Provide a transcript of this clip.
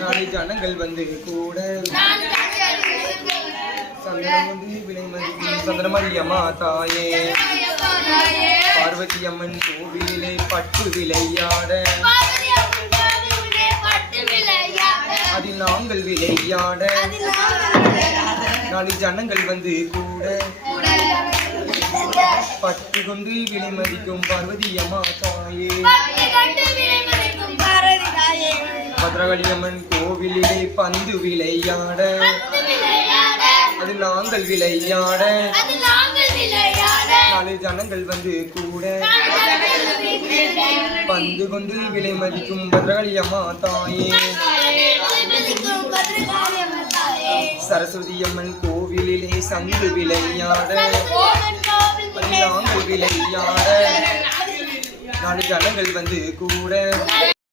நாளை ஜனங்கள் வந்து கூட சந்திரமரியம்மா தாயே பார்வதி அம்மன் கோவிலே பட்டு விளையாட அதில் நாங்கள் விளையாட நாளை ஜனங்கள் வந்து கூட பட்டு கொண்டு விலை மதிக்கும் பார்வதி அம்மா தாயே பத்ரகாளியம்மன் கோவிலிலே பந்து விளையாட அது நாங்கள் விளையாட நாளை ஜனங்கள் வந்து கூட பந்து கொண்டு விலை மதிக்கும் பத்ரகாளியம்மா தாயே சரஸ்வதி அம்மன் கோவிலிலே சங்கு விளையாட அது நாங்கள் விளையாட நாளை ஜனங்கள் வந்து கூட